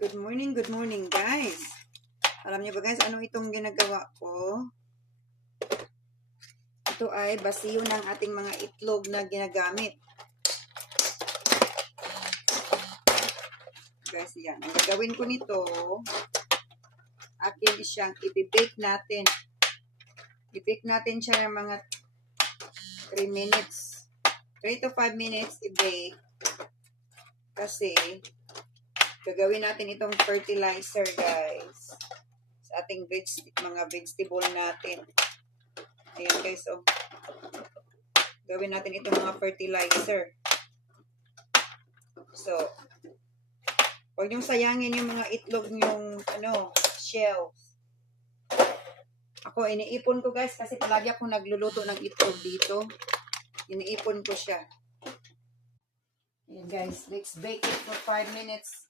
Good morning guys. Alam niyo ba guys, ano itong ginagawa ko? Ito ay basiyo ng ating mga itlog na ginagamit. Guys, yan. Ang gagawin ko nito, akin siyang i-bake natin. I-bake natin siya ng mga 3 minutes. 3 to 5 minutes i-bake. Kasi, gagawin natin itong fertilizer guys. Sa ating mga vegetable natin. Ayan guys, oh. Gawin natin itong mga fertilizer. So, huwag niyong sayangin yung mga itlog niyong, shells. Ako, iniipon ko guys, kasi palagi akong nagluluto ng itlog dito. Iniipon ko siya. Ayan guys, let's bake it for 5 minutes.